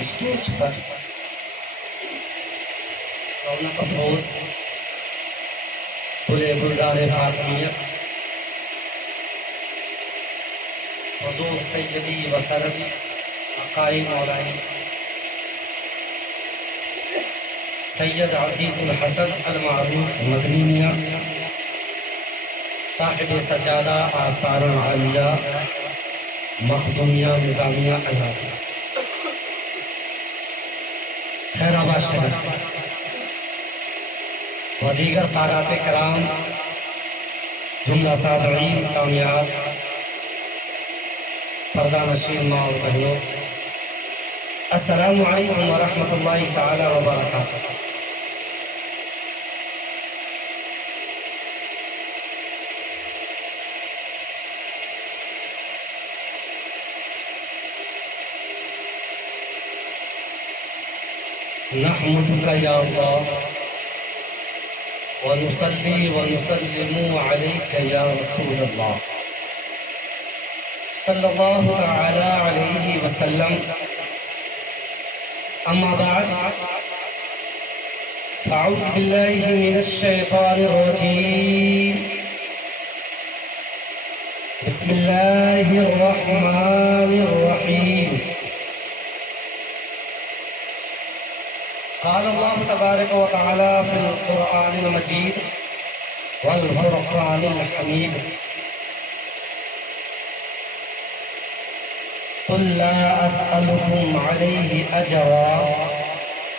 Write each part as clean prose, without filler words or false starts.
Stage پر رونق افروز گل گلزار فاطمیت حضور سیدی و سردی عقائی مولائی سید عزیز الحسن المعروف مدنی میاں صاحب سجادہ آستار العالیہ مخدومیہ نظامیہ عیادیہ خیر آباد شریف و دیگر سادات کرام جملہ سامعین سامعات پردہ نشین ماں اور بہنوں، السلام علیکم ورحمۃ اللہ تعالی وبرکاتہ۔ نحمدک یا اللہ ونصلی ونسلم علیک یا رسول اللہ صلی اللہ تعالی علیہ وسلم، اما بعد فاعوذ باللہ من الشیطان الرجیم، بسم اللہ الرحمن الرحیم۔ قال اللہ تبارک و تعالی فی القرآن المجید والفرقان الحمید، قل لا أسألكم عليه أجرا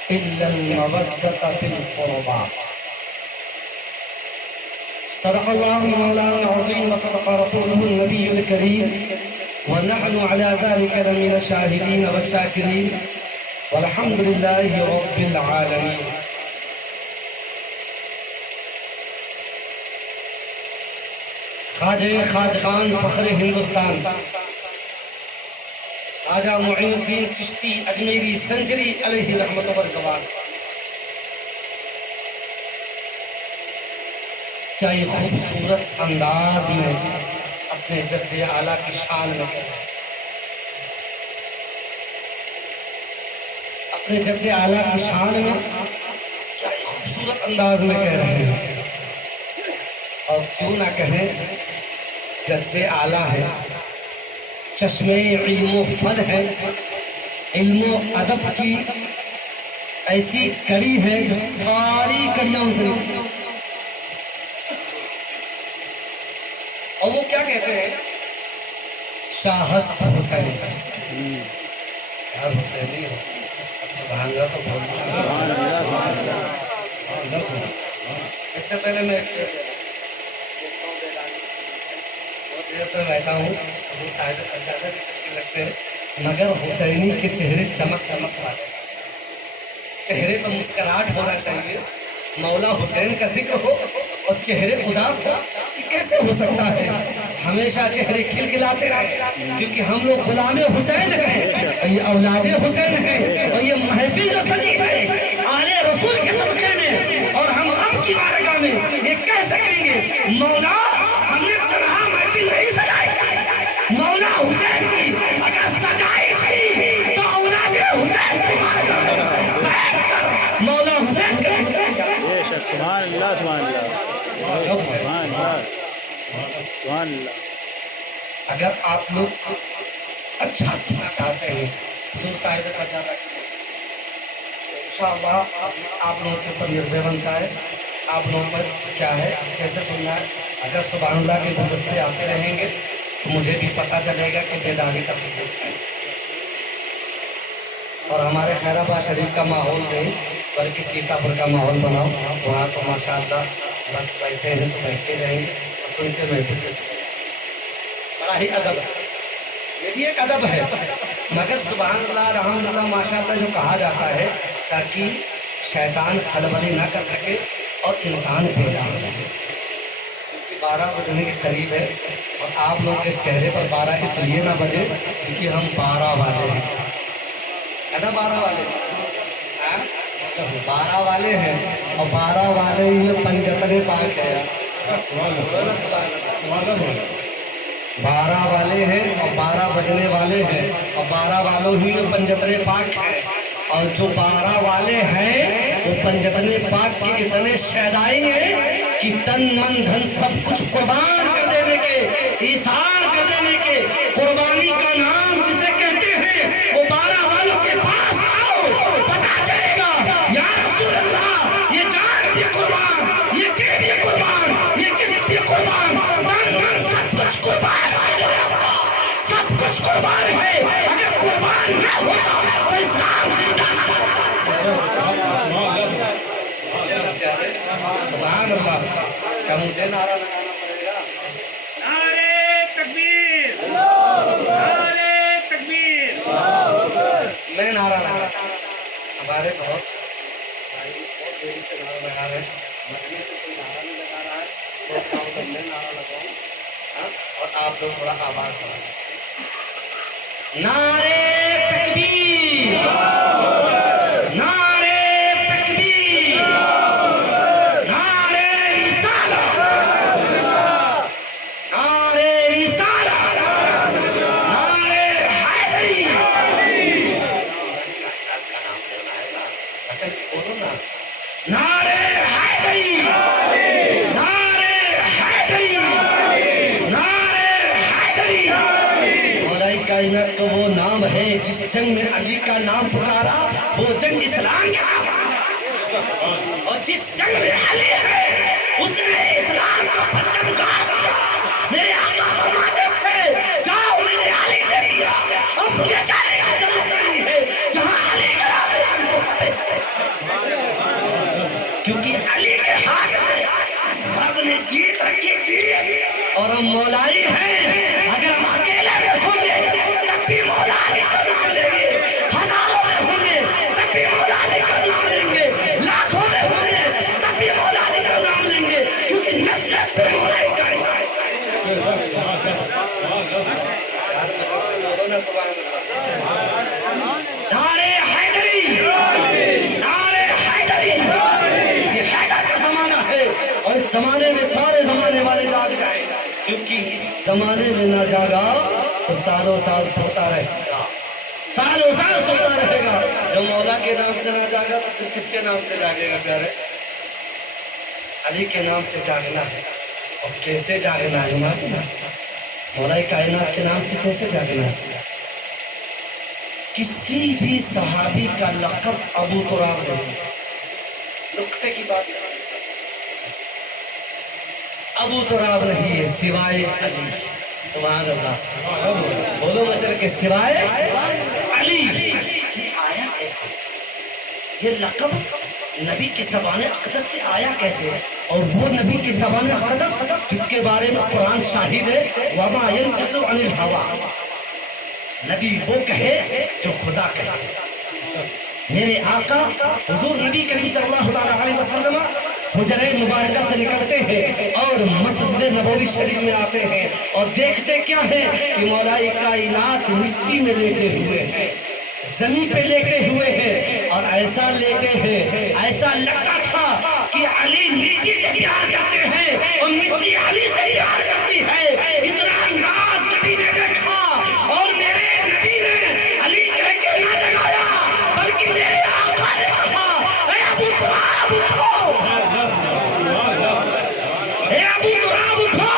إلا المودة في القربى۔ صدق الله مولانا العظيم وصدق رسوله النبي الكريم، ونحن على ذلك لمن الشاهدين والشاكرين، والحمد لله رب العالمين۔ خواجہ خواجگان فخر ہندوستان خواجہ معین الدین چشتی اجمیری سنجری علیہ رحمت و برکات، کیا یہ خوبصورت انداز میں اپنے جد اعلیٰ کی شان میں اپنے جد اعلیٰ کی شان میں کیا یہ خوبصورت انداز میں کہہ رہے ہیں، اور کیوں نہ کہیں جد اعلیٰ ہے، چشمے علم و فن ہے، علم و ادب کی ایسی کڑی ہے جو ساری کڑیاں ان سے نکلی۔ اور وہ کیا کہتے ہیں؟ شاہست حسین، یار حسینی ہو سبحان اللہ تو بہت اس سے پہلے میں ایک شعر دیر سے بیٹھا ہوں، حضور صاحب سجادہ کی تشکیل رکھتے ہیں، مگر حسینی کے چہرے چمک چمک والے، چہرے پر مسکراہٹ ہونا چاہیے، مولا حسین کا ذکر ہو اور چہرے اداس ہو، یہ کیسے ہو سکتا ہے؟ ہمیشہ چہرے کھل کھلاتے رہے، کیونکہ ہم لوگ غلام حسین ہیں، اور یہ اولاد حسین ہیں، اور یہ محفل جو سجی ہے آل رسول کے صدقے میں، اور ہم اب کی بارگاہ میں یہ کہہ سکیں گے مولا ہم نے تنہا محفل نہیں سجائی، مولا حسین کی اگر سجائی تھی تو اولاد حسین کی بارگاہ میں بیٹھ کر مولا حسین کا سبحان اللہ سبحان اللہ سبحان اللہ سبحان اللہ۔ اگر آپ لوگ اچھا سننا چاہتے ہیں حضور صاحب سجادہ کی، انشاءاللہ آپ لوگوں کے اوپر یہ بنتا ہے، آپ لوگوں پر کیا ہے کیسے سننا ہے۔ اگر سبحان اللہ کے گلدستے آتے رہیں گے تو مجھے بھی پتہ چلے گا کہ بیداری کا ثبوت ہے، اور ہمارے خیر آباد شریف کا ماحول نہیں بلکہ سیتا پور کا ماحول بناؤ، وہاں تو ماشاءاللہ بس بیٹھے ہیں تو بیٹھے رہیں گے، سنتے محفل سے بڑا ہی ادب ہے، یہ بھی ایک ادب ہے، مگر سبحان اللہ الحمدللہ ماشاءاللہ جو کہا جاتا ہے تاکہ شیطان خلبلی نہ کر سکے اور انسان بیدار رہے، کیونکہ 12 بجنے کے قریب ہے، اور آپ لوگوں کے چہرے پر 12 اس لیے نہ بجے کیونکہ ہم 12 والے ہیں، ہے نا 12 والے، 12 والے ہیں، اور 12 والے ہی میں پنجتن پاک ہے، 12 والے ہیں اور 12 بجنے والے ہیں، اور 12 والوں ہی میں پنجتن پاک ہے۔ اور جو 12 والے ہیں وہ پنجتن پاک کے اتنے شیدائی ہیں کہ تن من دھن سب کچھ قربان کر دینے کے، ایثار کر دینے کے، قربانی کا نام جسے کہتے ہیں، وہ 12 والوں کے پاس آؤ، پتا چلے گا یا رسول اللہ یہ جان بھی قربان، یہ دل بھی قربان، یہ جسم بھی قربان، تن من سب کچھ قربان ہے، سب کچھ قربان ہے۔ اگر قربان نہ ہوگا تو اسلام زندہ نہ ہوگا۔ سبحان اللہ۔ کیا مجھے نعرہ لگانا پڑے گا؟ نعرے تکبیر، نعرے تکبیر۔ میں نعرہ لگا، ہمارے بہت دیری سے نعرہ لگا رہے ہیں، مجلس سے کوئی نعرہ نہیں لگا رہا ہے، سوچ رہا ہوں کہ میں نعرہ لگاؤں اور آپ لوگ تھوڑا آواز بڑھائیں۔ نعرے تکبیر، نعرے تکبیر، نعرے رسالت، نعرے رسالت، نعرے حیدری۔ اچھا بولو نا، نعرے حیدری، نعرے حیدری، نعرے حیدری۔ مولا کائنات کا وہ نام ہے جس جنگ میں علی کا نام پکارا، وہ جنگ اسلام کا نام، اور جس جنگ میں علی ہے اس نے اسلام کا پرچم گاڑ دیا۔ میرے آقا فرماتے تھے جاؤ میں نے علی دے دیا، اب مجھے جانے کی ضرورت نہیں ہے، جہاں علی گیا میں تم کو فتح، کیونکہ علی کے ہاتھ میں رب نے جیت رکھی تھی۔ اور ہم مولائی ہیں، اگر ہم اکیلے میں ہوں گے تب بھی مولا علی کا نام لیں گے، ہزاروں میں ہوں گے تب بھی مولا علی کا نام لیں گے، لاکھوں میں ہوں گے تب بھی مولا علی کا نام لیں گے، کیونکہ نصرت پہ مولا ہی کا نعرے حیدری، نعرے حیدری۔ یہ حیدر کا زمانہ ہے اور اس زمانے میں سارے زمانے والے جاگ جائیں، کیونکہ اس زمانے میں نہ جاگا تو سالوں سال سوتا رہے گا، سالوں سال سوتا رہے گا۔ جو مولا کے نام سے نہ جاگا تو پھر کس کے نام سے جاگے گا پیارے؟ علی کے نام سے جاگنا ہے۔ اور کیسے جاگنا ہے؟ مولا کائنات کے نام سے کیسے جاگنا ہے؟ کسی بھی صحابی کا لقب ابو تراب نہیں، نقطے کی بات ہے، ابو تراب نہیں ہے سوائے علی۔ سبحان اللہ، بولو مچل کے سوائے علی۔ یہ آیا کیسے؟ یہ لقب نبی کی زبان اقدس سے آیا کیسے؟ اور وہ نبی کی زبان اقدس جس کے بارے میں قرآن شاہد ہے، وَمَا يَنْطِقُ عَنِ الْهَوَىٰ، نبی وہ کہے جو خدا کہے۔ میرے آقا حضور نبی کریم صلی اللہ علیہ وسلم حجرہ مبارکہ سے نکلتے ہیں اور مسجد نبوی شریف میں آتے ہیں اور دیکھتے کیا ہے کہ مولا کائنات مٹی میں لیٹے ہوئے ہیں، زمین پہ لیٹے ہوئے ہیں، اور ایسا لیٹے ہیں ایسا لگتا تھا کہ علی مٹی سے پیار کرتے ہیں اور مٹی علی سے پیار کرتی ہے۔ اتنا انداز نبی نے دیکھا اور میرے نبی نے علی کہہ کے نہ جگایا بلکہ میرے آقا نے کہا اے ابو تراب اٹھو، اے ابو تراب اٹھو،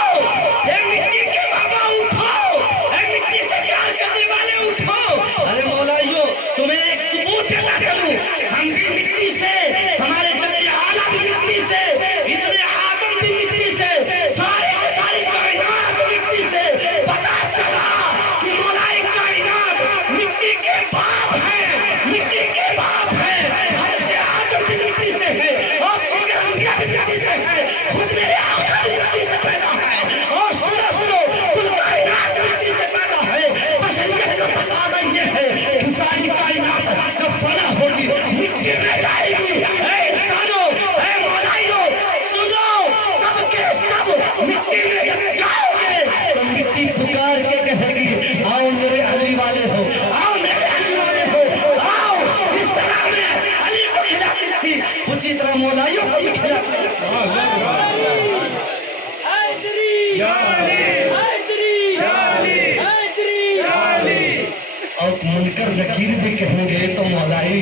اے مٹی کے بابا اٹھو، اے مٹی سے پیار کرنے والے اٹھو۔ ارے مولائیو تمہیں ایک ثبوت دیتا چلوں، ہم بھی مٹی سے، ہمارے جد اعلیٰ بھی مٹی سے، ابن آدم بھی مٹی سے، سارے کے ساری کائنات مٹی سے۔ پتا چلا کہ مولا کائنات مٹی کے باپ ہیں، مٹی کے باپ ہیں، حضرت آدم بھی مٹی سے ہے اور دیگر انبیاء بھی مٹی سے ہے، خود میرے آقا بھی مٹی سے پیدا ہے، اور سنو کل کائنات مٹی سے پیدا ہے۔ بشریت کا تقاضا یہ ہے کہ ساری کائنات جب فنا ہوگی مٹی میں جائے گی۔ اے انسانوں، اے مولائیوں سنو، سب کے سب مٹی میں جب جاؤ گے تو مٹی پکار کے کہے گی آؤ میرے علی والے ہو، آؤ میرے علی والے ہو، آؤ۔ جس طرح میں علی کو کھلاتی تھی اسی طرح مولائیوں کو بھی کھلاتی تھی۔ اور منکر نکیر بھی کہیں گے تو مولائی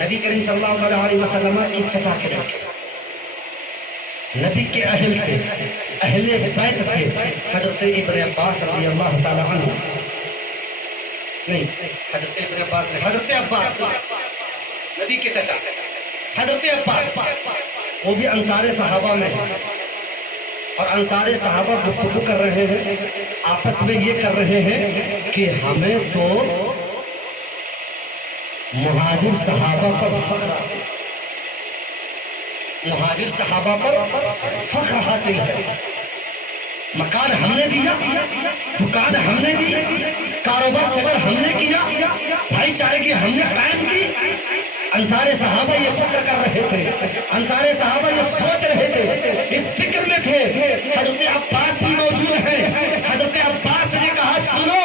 نبی کریم صلی اللہ علیہ وسلم کی چچا کے لڑکے، نبی کے اہل سے، اہل بیت سے حضرت ابن عباس رضی اللہ تعالی عنہ، نہیں حضرت ابن عباس نہیں، حضرت عباس نبی کے چچا حضرت عباس، وہ بھی انصار صحابہ میں ہیں، اور انصار صحابہ گفتگو کر رہے ہیں، آپس میں یہ کر رہے ہیں کہ ہمیں تو مہاجر صحابہ پر فخر حاصل، مہاجر صحابہ پر فخر حاصل ہے، مکان ہم نے دیا، دکان ہم نے دی، کاروبار صبر ہم نے کیا، بھائی چارے کی ہم نے قائم کی۔ انصار صحابہ یہ فکر کر رہے تھے، انصار صحابہ یہ سوچ رہے تھے، اس فکر میں تھے۔ حضرت عباس بھی موجود ہیں، حضرت عباس نے کہا سنو،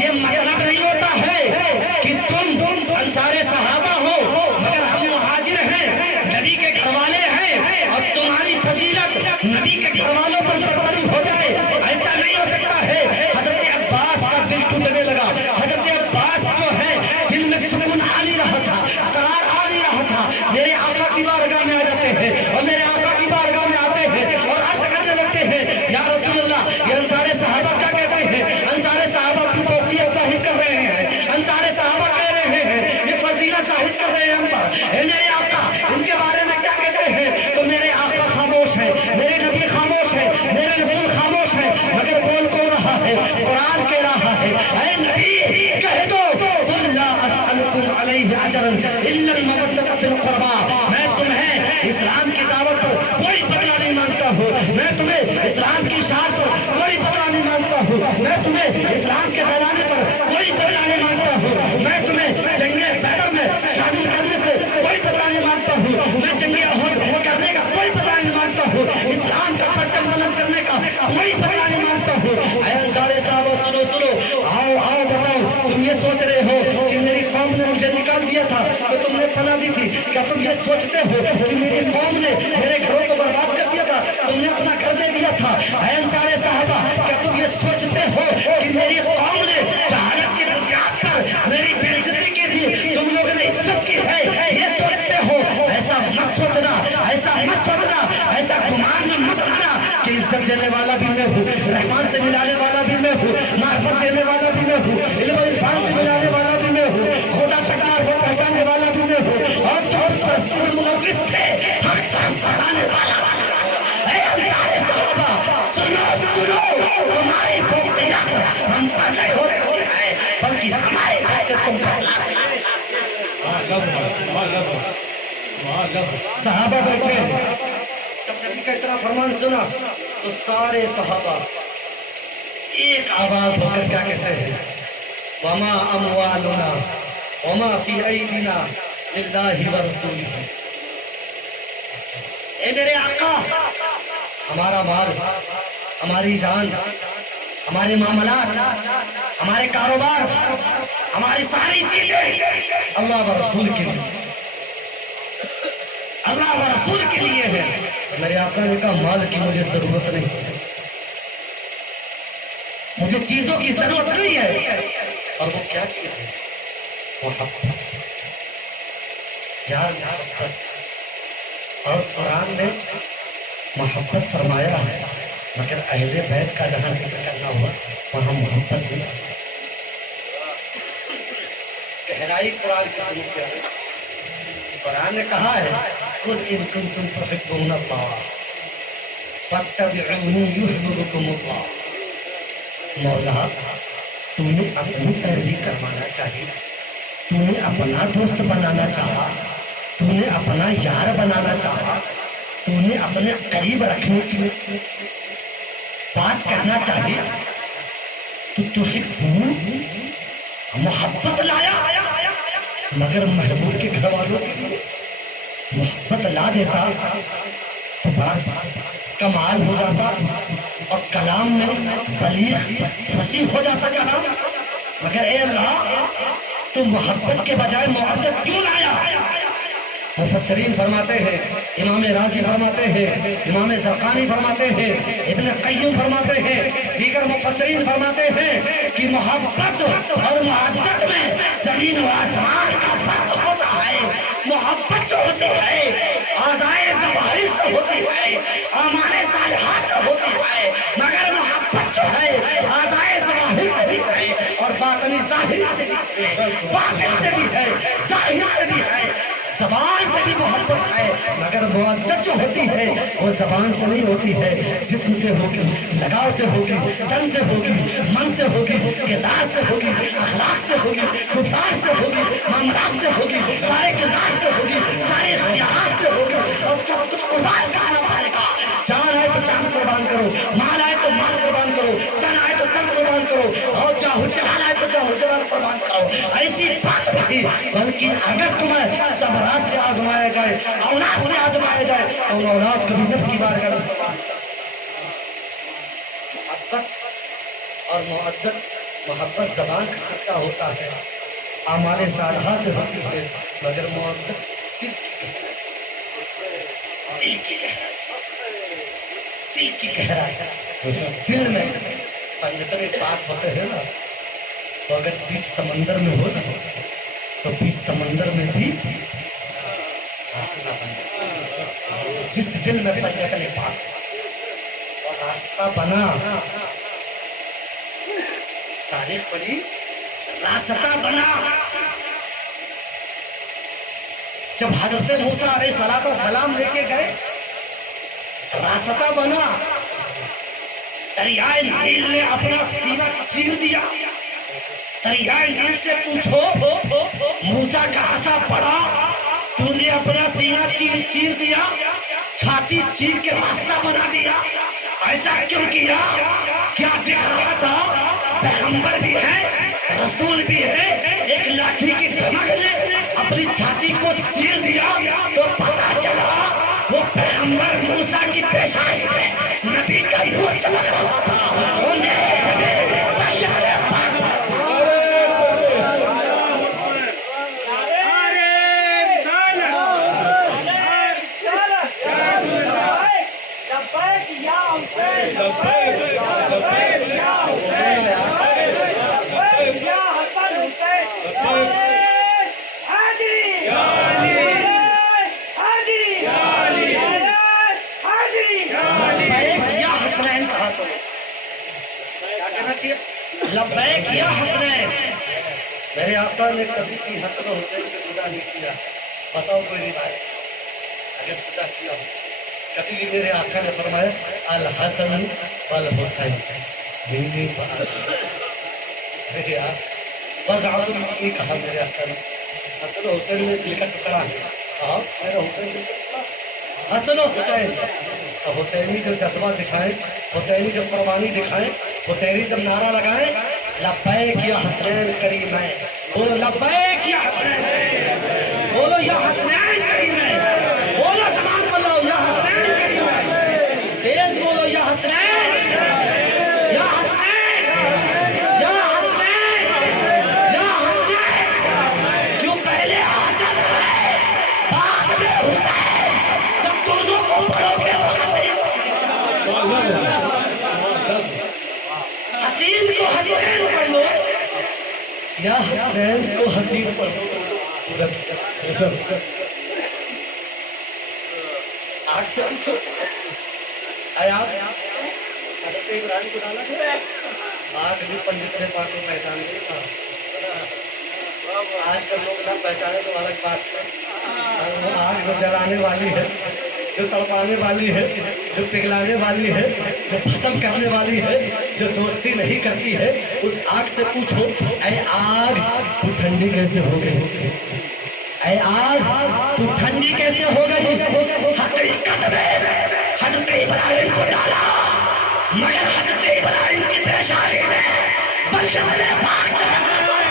یہ مطلب نہیں ہوتا ہے کہ تم انصار صحابہ ہو مگر ہم مہاجر ہیں، نبی کے گھر والے ہیں، اور تمہاری فضیلت نبی کے گھر والوں پر برتری ہو جائے، ایسا نہیں ہو سکتا ہے۔ حضرت عباس کا دل ٹوٹنے لگا، حضرت عباس جو ہے دل میں سکون آ نہیں رہا تھا، قرار آ نہیں رہا تھا۔ میرے آقا کی بارگاہ میں آ جاتے ہیں اور میرے آقا کی بارگاہ میں آتے ہیں اور عرض کرنے لگتے ہیں یا رسول اللہ، یہ انصار صحابہ کیا کہتے ہیں؟ انصار صحابہ اپنی فوقیت ظاہر کر رہے ہیں، انصار صحابہ کہہ رہے ہیں یہ فضیلت ظاہر کر رہے ہیں ہم پر، اے میرے آقا ان کے بارے میں کیا کہتے ہیں؟ تو میرے آقا خاموش ہے، میرے نبی خاموش ہے، میرے رسول خاموش ہے، مگر بول کون رہا ہے؟ قرآن کہہ رہا ہے اے نبی کہہ دو قل لا اسألکم علیہ اجرا الا المودۃ فی القربى، میں تمہیں اسلام کی دعوت پر کوئی بدلہ نہیں مانگتا ہوں، میں تمہیں اسلام کی اشاعت پر کوئی بدلہ نہیں مانگتا ہوں، میں تمہیں اسلام کے پھیلانے پر کوئی بدلہ نہیں مانگتا ہوں، میں تمہیں جنگ بدر میں شامل کرنے سے کوئی بدلہ نہیں مانگتا ہوں، میں جنگ احد کرنے کا کوئی بدلہ نہیں مانگتا ہوں، اسلام کا پرچم بلند کرنے کا کوئی بدلہ نہیں مانگتا ہوں۔ اے انصار صحابہ سنو سنو، آؤ آؤ بتاؤ، تم یہ سوچ رہے ہو کہ میری قوم نے مجھے نکال دیا تھا تو تم نے پناہ دی تھی، کیا تم یہ سوچتے ہو کہ میری قوم نے میرے گھروں کو برباد کر دیا تھا، تم نے اپنا گھر دے دیا تھا؟ اے انصار صحابہ کیا تم یہ سوچتے ہو کہ میری قوم نے جہالت کی بنیاد پر میری بے عزتی کی تھی، تم لوگوں نے عزت کی ہے، یہ سوچتے ہو؟ ایسا مت سوچنا، ایسا مت سوچنا، ایسا گمان میں مت آنا کہ عزت دینے والا بھی میں ہوں، رحمان سے ملانے والا بھی میں ہوں، معرفت دینے والا بھی میں ہوں، علم و عرفان سے ملانے والا بھی میں ہوں، خدا تک معرفت پہچاننے والا بھی میں ہوں، اور تم پرستی میں ملوث تھے، حق پرست بتانے والا۔ اے انصار صحابہ سنو سنو، تمہاری فوقیت ہم پر نہیں ہو سکتی ہے بلکہ ہماری فوقیت تم پر لازم ہے۔ صحابہ بیٹھے، جب نبی کا اتنا فرمان سنا تو سارے صحابہ ایک آواز ہو کر کیا کہتے ہیں؟ وما اموالنا وما فی ایدینا للہ ورسولہ، اے میرے آقا ہمارا مال، ہماری جان، ہمارے معاملات، ہمارے کاروبار، ہماری ساری چیزیں اللہ و رسول کے لیے، اللہ و رسول کے لیے ہے۔ میرے آقا نے کہا مال کی مجھے ضرورت نہیں، مجھے چیزوں کی ضرورت نہیں ہے۔ اور وہ کیا چیز ہے؟ محبت، یار محبت۔ اور قرآن نے محبت فرمایا ہے مگر اہل بیت کا جہاں ذکر کرنا ہوا وہاں محبت نہیں۔ گہرائی قرآن کی سنو کیا ہے؟ قرآن نے کہا ہے قل ان کنتم تحبون اللہ فاتبعونی یحببکم اللہ۔ مولا تو نے اپنی پیروی کروانا چاہیے، تو نے اپنا دوست بنانا چاہا، تو نے اپنا یار بنانا چاہا، تو نے اپنے قریب رکھنے کی بات کہنا چاہیے تو تحبون، محبت لایا مگر محبوب کے گھر والوں کے لیے محبت لا دیتا تو بڑا کمال ہو جاتا اور کلام میں بلیغ فصیح ہو جاتا کلام۔ مگر اے اللہ تو محبت کے بجائے محبت کیوں لایا؟ مفسرین فرماتے ہیں، امام راضی فرماتے ہیں، امام زرقانی فرماتے ہیں، ابن قیم فرماتے ہیں، دیگر مفسرین فرماتے ہیں کہ محبت اور محبت میں زمین و آسمان کا فرق ہوتا ہے۔ ہوتی ہے، آزائے ظواہر سے ہوتی ہے، اعمال صالحہ سے ہوتی ہے، مگر محبت جو ہے آزائے ظواہر سے بھی ہے اور باطنی ظاہر سے بھی ہے، باطن سے بھی ہے، ظاہر سے بھی ہے، زبان سے بھی محبت ہے، مگر محبت جو ہوتی ہے وہ زبان سے نہیں ہوتی ہے، جسم سے ہوگی، لگاؤ سے ہوگی، تن سے ہوگی، من سے ہوگی، کردار سے ہوگی، اخلاق سے ہوگی، گفتار سے ہوگی، معاملات سے ہوگی، سارے کردار سے ہوگی، سارے اختیارات سے ہوگی، اور سب کچھ قربان کرنا پڑے گا۔ جان آئے تو جان قربان کرو، مال آئے تو مال قربان کرو، تن آئے تو تن قربان کرو، اور جاہو جلال آئے تو جاہو جلال قربان کرو۔ ایسی بات نہیں، بلکہ اگر تمہیں سب سے آزمایا جائے، اولاد سے آزمایا جائے تو ان اولاد کبھی نب کی بارگاہ میں قربان کرو۔ محبت اور محبت زبان کا خرچہ ہوتا ہے، اعمال صالحہ سے ہوتی ہے، مگر محبت دل کی گہرائی سے، دل کی گہرائی، دل میں پنجتنے پاک ہوتے ہیں نا، تو اگر بیچ سمندر میں ہو نا تو بیچ سمندر میں بھی راستہ بن جاتا ہے۔ جس دل میں پنجتنے پاک اور راستہ بنا، تاریخ پڑھی، راستہ بنا۔ جب حضرت موسیٰ علیہ السلام لے کے گئے، راستہ بنا، دریائے نیل نے اپنا سینہ چیر دیا۔ دریائے نیل سے پوچھو، موسیٰ کا عصا پڑا، تو نے اپنا سینہ چیر دیا، چھاتی چیر کے راستہ بنا دیا، ایسا کیوں کیا؟ کیا دیکھ رہا تھا؟ پیغمبر بھی ہے، رسول بھی ہے، ایک لاٹھی کی دھمک نے اپنی چھاتی کو چیر دیا تو پتا چلا وہ پیغمبر موسیٰ کی پیشانی میں نبی کا نور چمک رہا تھا۔ انہیں نبی پنجتنے پاک لبیک یا حسنین۔ میرے آقا نے کبھی بھی حسن و حسین کو جدا نہیں کیا، بتاؤ کوئی روایت اگر جدا کیا ہو؟ کبھی بھی میرے آقا نے فرمایا الحسن والحسین منی وضعت المؤمن کہا میرے آقا نے، حسن و حسین میں دل کا ٹکڑا ہے، ہاں میرا حسین دل کا ٹکڑا، حسن و حسین۔ حسینی جو جذبہ دکھائیں، حسینی جو قربانی دکھائیں، حسینی جب نعرہ لگائیں، لبیک یا حسنین کریمین، بولو لبیک یا حسنین، بولو یا حسنین کریمین، بولو زبان بولو یا حسنین کریمین، تیز بولو یا حسنین، یا حسنین، یا حسنین، یا حسنین۔ کیوں پہلے حسن ہے بعد میں حسین، جب دونوں کو پڑھو گے تو حسین کو حسین پڑھ لو یا حسین کو حسین پڑھ لو۔ آگ سے پوچھو، آگ حضرت ابراہیم کو ڈالا گیا، آگ بھی پنجتنے پاک کو پہچان گئے صاحب۔ آج کل لوگ نہ پہچانے تو الگ بات ہے، وہ آگ جو جلانے والی ہے، جو تڑپانے والی ہے، جو پگھلانے والی ہے، جو بھسم کرنے والی ہے، جو دوستی نہیں کرتی ہے، اس آگ سے پوچھو اے آگ تو ٹھنڈی کیسے ہو گئی؟ اے آگ تو ٹھنڈی کیسے ہو گئی؟ حقیقت میں حضرت ابراہیم کو ڈالا، مگر حضرت ابراہیم کی پیشانی میں پنجتنے پاک چمک رہا ہے۔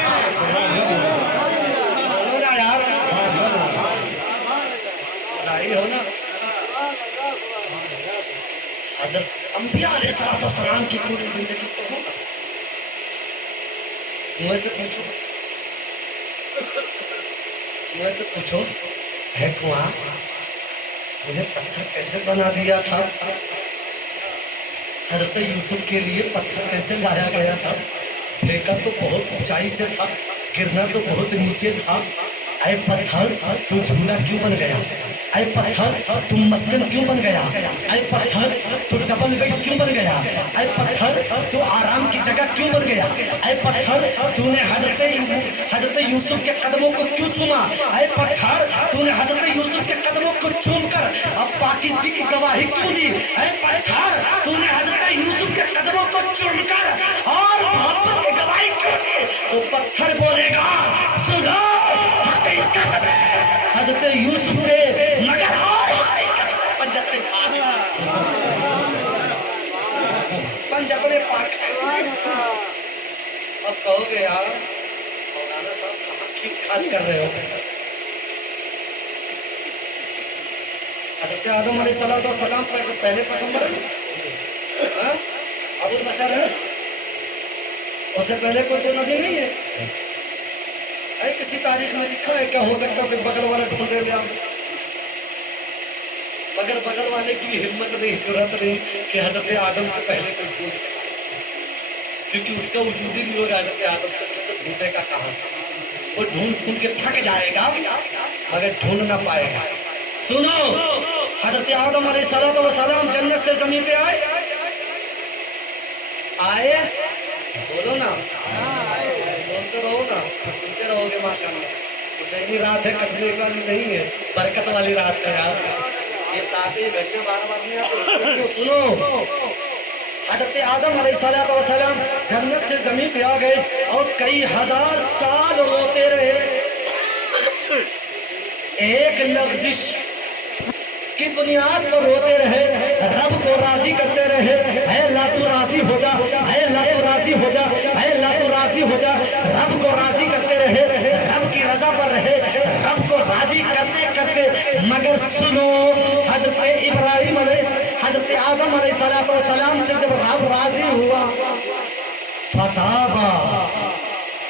حضرت انبیاء علیہ السلام کی پوری زندگی تو ہوگا، مجھ سے پوچھو ہے کنواں انہیں پتھر کیسے بنا دیا تھا؟ حضرت یوسف کے لیے پتھر کیسے لایا گیا تھا؟ پھینکا تو بہت اونچائی سے تھا، گرنا تو بہت نیچے تھا، اے پتھر تو جھولا کیوں بن گیا؟ اے پتھر تو مسکن کیوں بن گیا؟ اے پتھر تو ڈبل بیڈ کیوں بن گیا؟ اے پتھر تو آرام کی جگہ کیوں بن گیا؟ اے پتھر تو نے حضرت یوسف کے قدموں کو کیوں چوما؟ اے پتھر تو نے حضرت یوسف کے قدموں کو چوم کر اب پاکیزگی کی گواہی کیوں دی؟ اے پتھر تو نے حضرت یوسف کے قدموں کو چوم کر اور محبت کی گواہی کیوں دی؟ تو پتھر بولے گا سنو حقیقت میں حضرت یوسف کے مگر اور حقیقت میں پنجتنے پاک اب کہو گے یار مولانا صاحب کہاں کھینچ کھانچ کر رہے ہو؟ حضرت آدم علیہ السلام پہلے پیغمبر ہے، ابو البشر ہے، اس سے پہلے کوئی تو نبی نہیں ہے۔ اے کسی تاریخ میں لکھا ہے کیا ہو سکتا پھر بغل والا ڈھونڈے گا، مگر بغل والے کی ہمت نہیں، جرأت نہیں کہ حضرت آدم سے پہلے کوئی ڈھونڈ، کیونکہ اس کا وجود ہی نہیں ہوگا حضرت آدم سے پہلے، تو ڈھونڈے گا کہاں سے؟ وہ ڈھونڈ کے تھک جائے گا مگر ڈھونڈ نہ پائے گا۔ سنو، حضرت آدم علیہ السلام جنت سے زمین پہ آئے، بولو نا، بولتے رہو نا، سنتے رہو گے ماشاءاللہ۔ حسینی رات ہے، کٹنے والی نہیں ہے، برکت والی رات ہے یار۔ یہ ساتھ ہی گھٹنے بار بار نہیں آتے۔ سنو، حضرت آدم علیہ السلام جنت سے زمین پہ آ گئے اور کئی ہزار سال روتے رہے، ایک لفظش کی بنیاد پر روتے رہے، رب کو راضی کرتے رہے، اے اللہ تو راضی ہو جا، اے اللہ تو راضی ہو جا، اے اللہ تو راضی ہو جا، رب کو راضی کرتے رہے، رب کی رضا پر رہے، رب کو راضی کرتے کرتے، مگر سنو، حضرت ابراہیم حضرت آدم علیہ السلام سے جب رب راضی ہوا، فتابا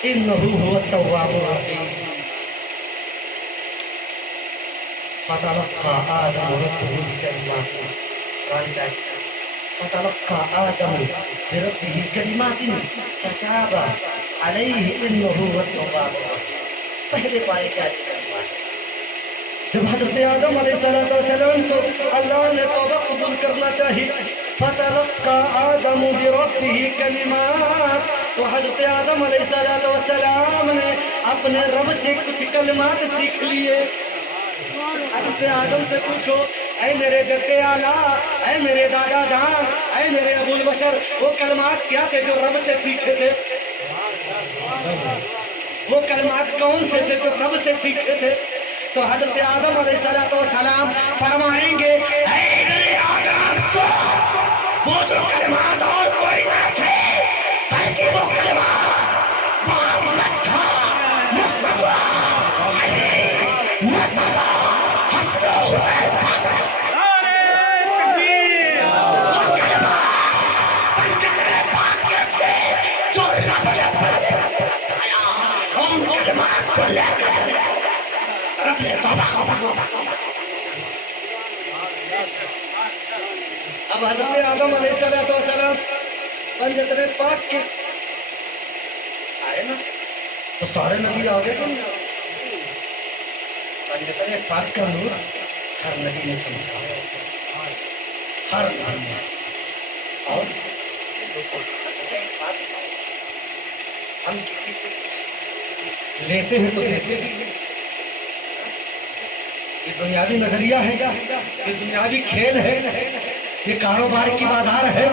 انہ هو التواب الرحیم، فتلقى آدم ربه بكلمات، فتلقى آدم بربه كلمات فتاب عليه إنه هو التواب الرحيم۔ پہلے پارے کیا کلمات؟ جب حضرت آدم علیہ السلام کو اللہ نے توبہ قبول کرنا چاہی، فتلقى آدم بربه كلمات، تو حضرت آدم علیہ السلام نے اپنے رب سے کچھ کلمات سیکھ لیے۔ حضرت آدم سے پوچھو، اے میرے جد اعلیٰ، اے میرے دادا جان، اے میرے ابو البشر، وہ کلمات کیا تھے جو رب سے سیکھے تھے؟ وہ کلمات کون سے تھے جو رب سے سیکھے تھے؟ تو حضرت آدم علیہ السلام فرمائیں گے، اے میرے آدم سن، وہ جو کلمات اور کوئی نہ تھے، بلکہ وہ کلمات محمد تھا، مصطفیٰ علی مرتضیٰ حسین تھا۔ وہ کلمات پنجتنے پاک کے تھے جو رب نے پہلے بتایا، اور ان کلمات کو لے کر رب نے توبہ۔ اب حضرت آدم علیہ السلام پنجتنے پاک کے آئے نا، تو سارے نبی آگے تو پنجتنے پاک کا نور ہر نبی میں چمکا، ہر نبی میں۔ اور ہم کسی سے لیتے ہیں تو دیتے ہیں، یہ دنیاوی نظریہ ہے، یہ دنیاوی کھیل ہے، یہ کاروبار کی بازار ہے،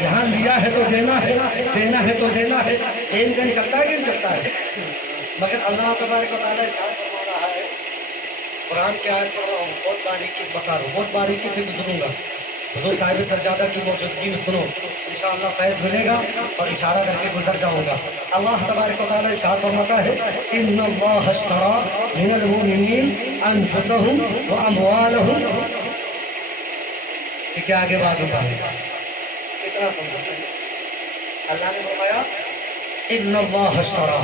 یہاں لیا ہے تو دینا ہے، دینا ہے تو دینا ہے، ایک دن چلتا ہے کہ نہیں چلتا ہے؟ مگر اللہ تبارک و تعالیٰ ارشاد فرما رہا ہے، قرآن کی آیت پڑھ رہا ہوں، بہت باریکی سے بتا رہا ہوں، بہت باریکی سے گزروں گا، حضور صاحب سجادہ کی موجودگی میں سنو، انشاءاللہ فیض ملے گا، اور اشارہ کر کے گزر جاؤں گا۔ اللہ تبارک و تعالیٰ ارشاد فرماتا ہے، ان اللہ اشتری من المؤمنین انفسهم واموالهم، یہ کیا آگے بات ہوتا ہے، اتنا سمجھتے ہیں۔ اللہ نے فرمایا ان اللہ اشتری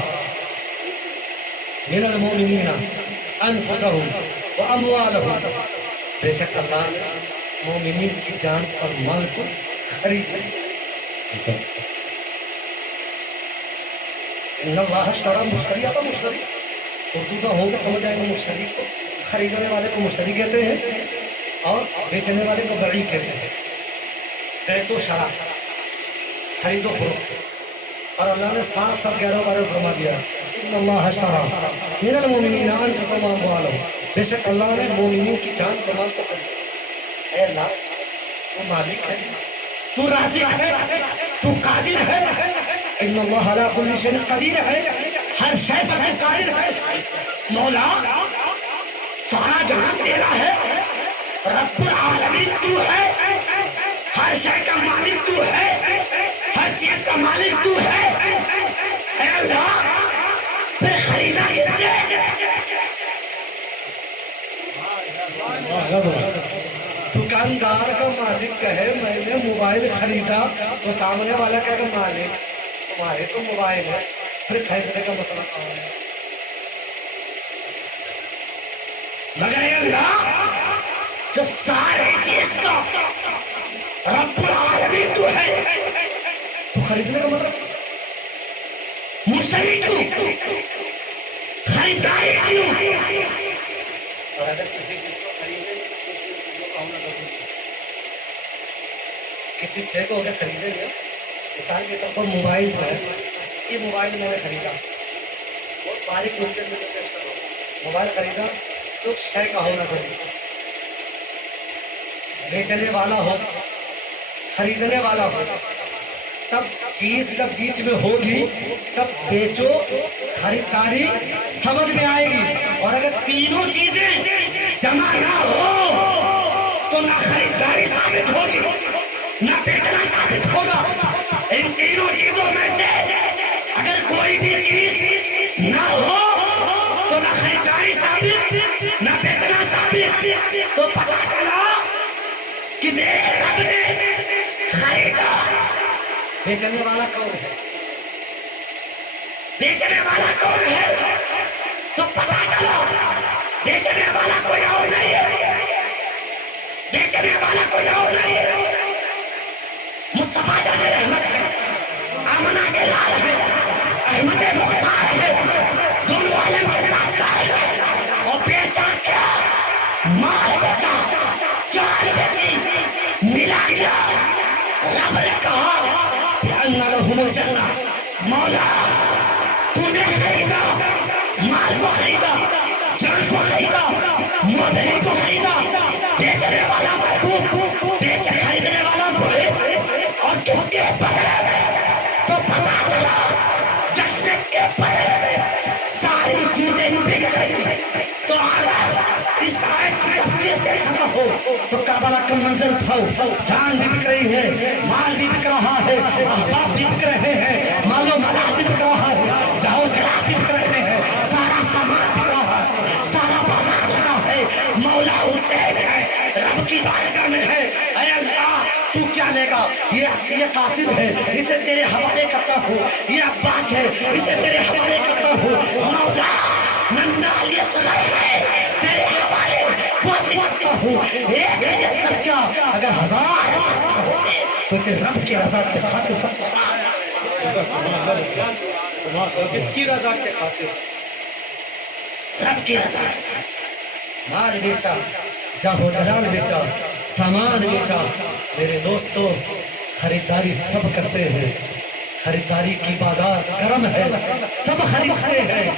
من المؤمنین انفسهم واموالهم، بے شک اللہ نے مومنین کی جان اور مال کو خرید لیا۔ ان اللہ اشتری، مشتری، مشتری اردو کا ہو کے سمجھ آئے گا مشتری کو. خریدنے والے کو مشتری کہتے ہیں اور بیچنے والے کو بڑی کہتے ہیں. بیع و شراء, خرید و فروخت. اور اللہ نے ساتھ ساتھ 11 بار فرما دیا ان اللہ اشتری من المؤمنین انفسهم واموالهم, بے شک اللہ نے مومنین کی جان و مال کو خریدا. اے اللہ تو مالک ہے, تو رازق ہے, تو قادر ہے, ان اللہ علی کل شیء قدیر ہے, ہر شے پر تو قادر ہے. مولا سارا جہاں تیرا ہے, رب العالمین تو ہے, ہر شے کا مالک تو ہے, ہر چیز کا مالک تو ہے. اے اللہ پھر خریدا کس سے؟ دکاندار کا مالک کہے میں نے موبائل خریدا تو سامنے والا کہے گا مالک تمہارے تو موبائل ہے, پھر خریدنے کا مسئلہ کہاں ہے؟ مگر اے اللہ جو سارے چیز کا رب العالمین تو ہے, تو خریدنے کا مطلب مشتری کیوں, خریداری کیوں؟ اور اگر کسی چیز کو خریدیں کسی چیز کو اگر خریدیں گے, مثال کے طور پر موبائل جو ہے, یہ موبائل میں نے خریدا, بہت باریک نقطے سے پیش کرو, موبائل خریدا تو شے کا ہونا ضروری, بیچنے والا ہو خریدنے والا ہو, تب چیز جب بیچ میں ہوگی تب بیچو خریداری سمجھ میں آئے گی. اور اگر تینوں چیزیں جمع نہ ہو تو نہ خریداری ثابت ہوگی نہ بیچنا ثابت ہوگا. ان تینوں چیزوں میں سے اگر کوئی بھی چیز نہ ہو تو نہ خریداری ثابت نہ بیچنا ثابت. تو پتہ چلا کہ میرے رب نے خریدا. بیچنے والا کون ہے؟ بیچنے والا کون ہے؟ تو پتہ چلا بیچنے والا کوئی اور نہیں ہے, بیچنے والا کوئی اور نہیں ہے. مصطفیٰ جان رحمت ہے, آمنہ کے لال ہے, احمد مختار ہے, دونوں عالم کے تاجدار ہے. اور بیچا کیا؟ مال بیچا, جان بیچی, ملا کیا؟ رب نے کہا بِأَنَّ لَهُمُ الْجَنَّةَ, مولا تو نے خریدا, مال کو خریدا, جان کو خریدا, مومنی کو خریدا. بیچنے والا محبوب, خریدنے والا محب, اور کس کے بدلے میں؟ تو پتا چلا جنت کے بدلے میں ساری چیزیں بک گئی. تو اگر اس آیت کی تفسیر دیکھنا ہو تو کربلا کا منظر اٹھاؤ, جان بھی بک رہی ہے, مال بھی بک رہا ہے, احباب بھی بک رہے ہیں, مال و مال بھی بک رہا ہے, جاؤ جلال بھی بک رہے ہیں, سارا سامان بک رہا ہے, سارا بازار لگا ہے. مولا حسین ہے, رب کی بارگاہ میں ہے. اے اللہ تو کیا لے گا؟ یہ قاسم ہے, اسے تیرے حوالے کرتا ہوں. یہ عباس ہے, اسے تیرے حوالے کرتا ہوں. مولا ننال یہ صغیر ہے, تیرے حوالے وہ کرتا ہوں. ایک ہے کیا اگر 1000 ہوتے تو کہ رب کی رضا کے خاطر سب کس کی رضا کے خاطر؟ رب کی رضا کے خاطر. مال بیچا, جاہو جلال بیچا, سامان بیچا. میرے دوستو خریداری سب کرتے ہیں, خریداری کی بازار گرم ہے, سب خریدتے ہیں.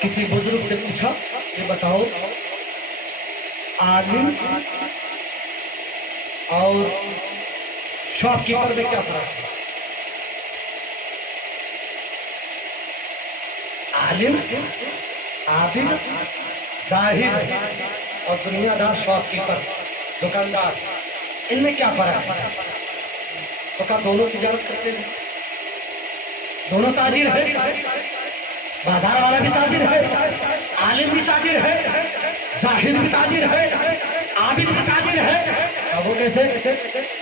کسی بزرگ سے پوچھا یہ بتاؤ عالم اور شاپ کیپر میں کیا فرق ہے؟ عالم, عابد, زاہد اور دنیا دار شاپ کیپر دکاندار, ان میں کیا فرق ہے؟ تو کیا دونوں تجارت کرتے ہیں؟ دونوں تاجر ہے, بازار والا بھی تاجر ہے, عالم بھی تاجر ہے, زاہد بھی تاجر ہے, عابد بھی تاجر ہے. وہ کیسے؟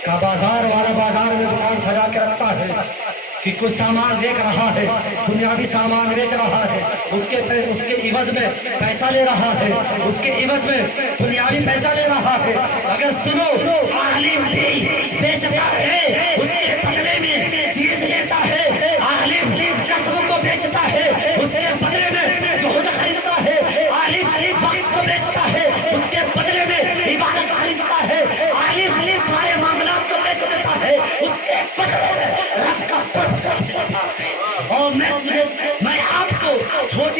کا بازار والا بازار میں دکان سجا کے رکھتا ہے کہ کوئی سامان دیکھ رہا ہے, دنیاوی سامان بیچ رہا ہے, اس کے عوض میں پیسہ لے رہا ہے, اس کے عوض میں دنیاوی پیسہ لے رہا ہے. اگر سنو عالم بھی بیچتا ہے, اس کے بدلے میں چیز لیتا ہے. عالم قسم کو بیچتا ہے, اس کے بدلے میں زہد خریدتا ہے.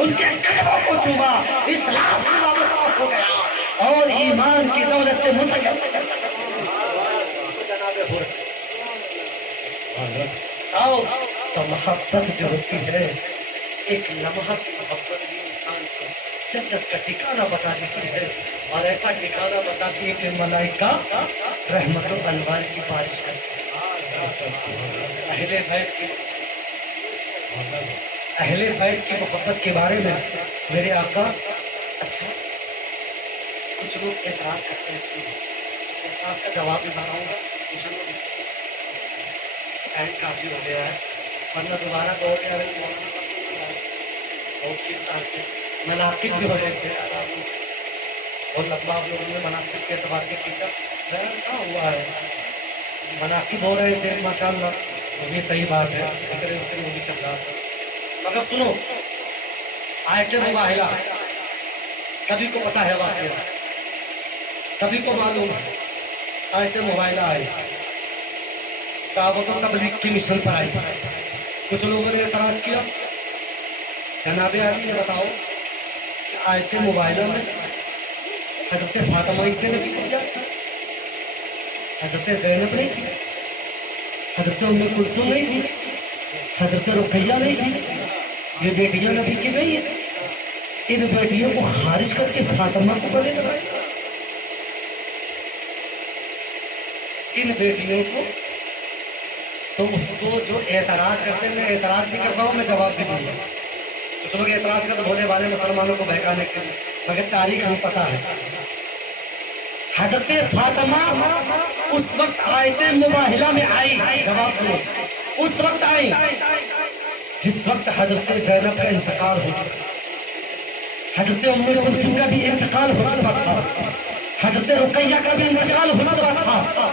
ان کے قدموں کو چوما، اسلام سے وابستہ ہو گیا اور ایمان کی دولت سے مزین آؤ تو محبت جو ہوتی ہے ایک لمحہ کی محبت بھی انسان کو جنت کا ٹھکانہ بتا دیتی ہے، اور ایسا ٹھکانہ بتاتی ہے کہ ملائکہ رحمت و انوار کی بارش کرتی ہے۔ اہل بیت کی محبت کے بارے میں میرے آقا، اچھا کچھ لوگ اعتراض کرتے ہیں، اس اعتراض کا جواب بھی بتاؤں گا، ٹائم کافی ہو گیا ہے، ورنہ دوبارہ دور کے آگے بہت چیز آتے مناقب بھی ہو رہے تھے، بہت لمبا آپ لوگوں نے مناقب کے اعتبار سے کھینچا، کہاں ہوا ہے، مناقب ہو رہے تھے ماشاء اللہ، وہ بھی صحیح بات ہے، اسی طرح سے وہ بھی چل رہا تھا، مگر سنو آیت مباہلہ سبھی کو پتہ ہے، واقعہ سبھی کو معلوم ہے، آیت مباہلہ آئی دعوت و تبلیغ کی مشن پر آئی، کچھ لوگوں نے اعتراض کیا، جناب عالی یہ بتاؤ کہ آیت مباہلہ میں حضرت فاطمہ سے نہیں کی جاتی، حضرت زینب نہیں تھی، حضرت ام کلثوم نہیں تھی، حضرت رقیہ نہیں تھی، یہ بیٹیاں نبی کی نہیں ہیں، ان بیٹیوں کو خارج کر کے فاطمہ کو گلے لگائے، ان بیٹیوں کو، تو اس کو جو اعتراض کرتے ہیں، میں اعتراض بھی کرتا ہوں، میں جواب بھی دوں گا، کچھ لوگ اعتراض کرتے بھولے والے مسلمانوں کو بہکانے کے لیے، مگر تاریخ نہیں پتہ ہے، حضرت فاطمہ اس وقت آیت مباہلہ میں آئی، جواب سنو، اس وقت آئی جس وقت حضرت زینب کا انتقال ہو چکا، حضرت ام کلثوم کا بھی انتقال ہو چکا تھا، حضرت رقیہ کا بھی انتقال ہو چکا تھا،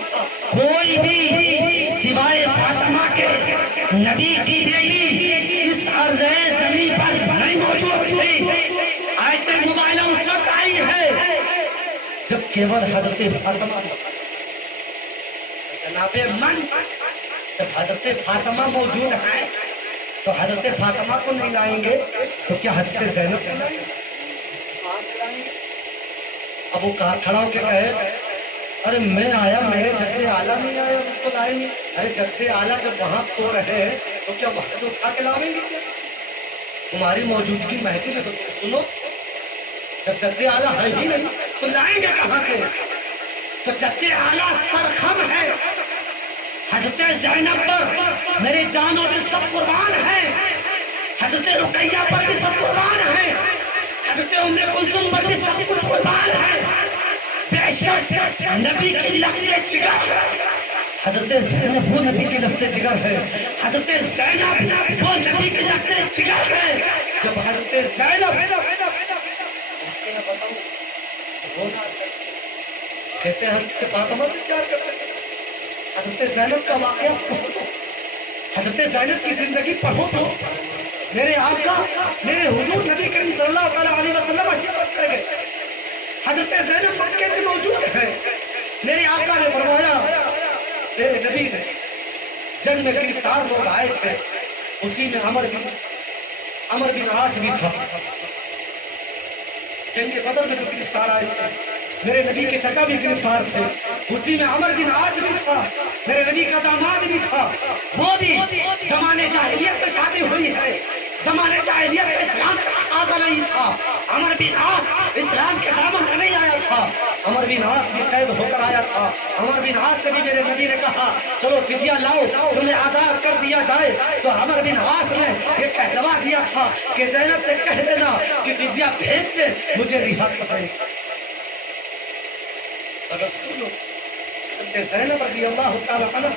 کوئی بھی سوائے فاطمہ کے نبی کی بیٹی اس ارض زمین پر نہیں موجود تھی، آیت مباہلہ اس وقت آئی ہے جب کیول حضرت فاطمہ، جناب من جب حضرت فاطمہ موجود ہے تو حضرت فاطمہ کو نہیں لائیں گے تو کیا حضرت زینب کو لائیں گے؟ اب وہ کھڑا ہو کے کہے ارے میں آیا، میرے جد اعلیٰ نہیں آیا، ان کو لائیں گے، ارے جد اعلیٰ جب وہاں سو رہے ہیں تو کیا وہاں سے اٹھا کے لاویں گے؟ تمہاری موجودگی محفل ہے تو سنو، جب جد اعلیٰ ہے ہی نہیں تو لائیں گے کہاں سے؟ تو جد اعلیٰ سرخم ہے، حضرت زینب پر میرے جان و دل سب قربان ہیں، حضرت رقیہ پر بھی سب قربان ہیں، حضرت ام کلثوم پر بھی سب کچھ قربان ہے، بے شک نبی کی لخت جگر، حضرت زینب وہ نبی کی لخت جگر ہے، حضرت زینب وہ نبی کی لخت جگر ہے، جب حضرت زینب کہتے ہیں حضرت فاطمہ سے پیار کرتے ہیں، حضرت زینب کا واقعہ حضرت زینب کی زندگی پڑھو تو میرے آقا میرے حضور نبی کریم صلی اللہ علیہ وسلم حفظ کر گئے، حضرت زینب مکے میں موجود ہے، میرے آقا نے فرمایا، میرے نبی نے جنگ میں گرفتار لوگ آئے تھے، اسی میں عمر بن عاص بھی تھا، جنگ بدر میں جو گرفتار آئے تھے میرے نبی کے چچا بھی گرفتار تھے، اسی میں عمر بن عاص بھی تھا، میرے نبی کا داماد بھی تھا، وہ بھی زمانے جاہلیت میں شادی ہوئی ہے، زمانے جاہلیت میں اسلام کا تقاضا نہیں تھا، عمر بن عاص اسلام کے دامن میں نہیں آیا تھا، عمر بن عاص بھی قید ہو کر آیا تھا، عمر بن عاص سے بھی میرے نبی نے کہا چلو فدیہ لاؤ تمہیں آزاد کر دیا جائے، تو عمر بن عاص نے یہ کہلوا دیا تھا کہ زینب سے کہہ دینا کہ فدیہ بھیج دے مجھے رہا کرے، اگر سنو حضرت زینب رضی اللہ تعالی عنہ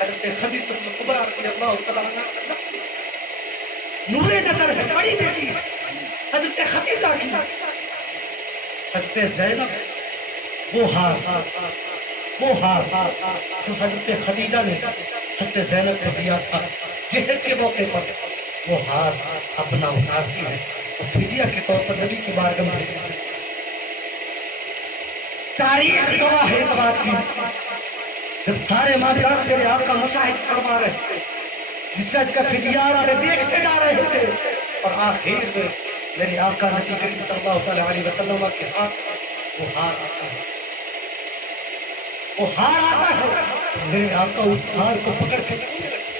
حضرت خدیجہ کبریٰ رضی اللہ تعالی عنہ نور نظر ہے، بڑی بیٹی حضرت خدیجہ کی، حضرت زینب وہ ہار جو حضرت خدیجہ نے حضرت زینب کو دیا تھا جہیز کے موقع پر، وہ ہار اپنا اتارتی ہے اور فدیہ کے طور پر نبی کی بارگاہ میں بھیجتی ہے، تاریخ گواہ ہے اس بات کی، جب سارے مابیان میرے آقا مشاہد فرما رہے تھے، جس شخص کا فدیہ آ رہے دیکھتے جا رہے تھے، اور آخر میں میرے آقا نبی کریم صلی اللہ تعالیٰ علیہ وسلم کے ہاتھ وہ ہار آتا ہے، وہ ہار آتا ہے، میرے آقا اس ہار کو پکڑ کے رونے لگتے ہیں۔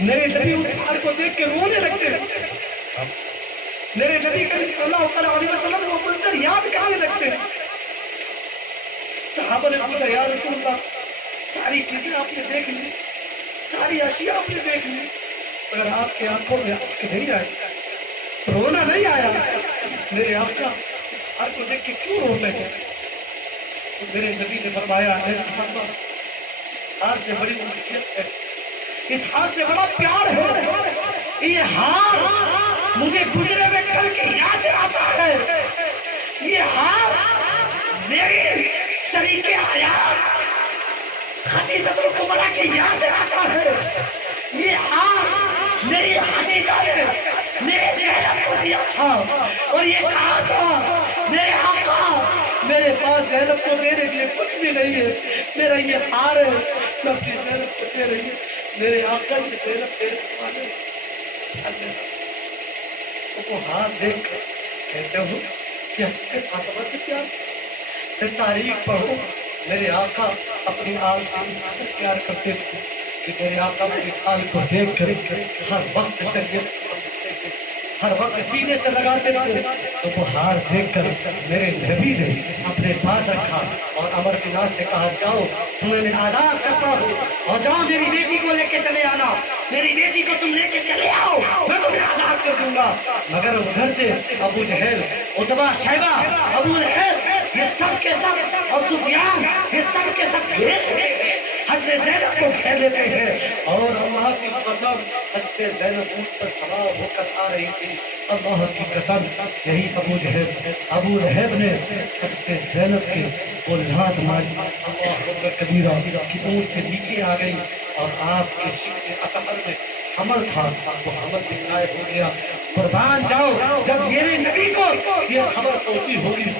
میرے نبی اس ہار کو دیکھ کے رونے لگتے ہیں، میرے نبی کریم صلی اللہ علیہ وسلم وہ منظر یاد کرنے لگتے ہیں۔ صحابہ نے پوچھا یا رسول اللہ ساری چیزیں آپ نے دیکھ لی، ساری اشیاء آپ نے دیکھ لی، اگر آپ کے آنکھوں میں اشک نہیں آئے، رونا نہیں آیا، میرے آقا اس ہار کو دیکھ کے کیوں روتے ہیں؟ تو میرے نبی نے فرمایا اے صحابہ اس ہار سے بڑی انسیت ہے، اس ہار سے بڑا پیار ہے، یہ ہار مجھے گزرے ہوئے کل کی یاد آتا ہے، یہ ہار میری شریک حیات خدیجہ الکبریٰ کی یاد آتا ہے، یہ ہار میری خدیجہ نے میرے زینب کو دیا تھا اور یہ کہا تھا میرے آقا میرے پاس زینب کو دینے کے لیے کچھ بھی نہیں ہے، میرا یہ ہار ہے میں اپنی زینب کو دے رہی ہے، میرے آقا یہ زینب تیرے پانے وہ ہار دیکھ کر کہتے ہو کہ اپنے فاطمہ سے پیار، پھر تاریخ پڑھو میرے آقا اپنی آل سے اس قدر پیار کرتے تھے کہ میرے آقا میری آل کو دیکھ کر ہر وقت شریعت سمجھتے تھے، ہر وقت سینے سے لگاتے تھے، تو وہ ہار دیکھ کر میرے نبی نے اپنے پاس رکھا اور عمر بن عاص سے کہا جاؤ تمہیں میں آزاد کرتا ہوں اور جاؤ میری بیٹی کو لے کے چلے آنا، میری بیٹی کو تم لے کے چلے آؤ میں تمہیں آزاد کر دوں گا۔ مگر ادھر سے ابو جہل، عتبہ، شیبہ، ابو لہب یہ سب کے سب اور سفیان یہ سب کے سب گھیر لیتے ہیں، حضرت زینب کو گھیر لیتے ہیں اور اللہ کی قسم حضرت زینب اونٹ پر سوار ہو کر آ رہی تھی، اللہ کی قسم یہی ابو جہل ابو لہب نے حضرت زینب کے وہ لات ماری، اللہ اکبر کبیرہ کی اونٹ سے نیچے آ گئی اور آپ کے شکل اطہر میں حمل تھا، وہ حمل بھی ضائع ہو گیا۔ قربان جاؤ جب میرے نبی کو یہ خبر پہنچی ہوگی،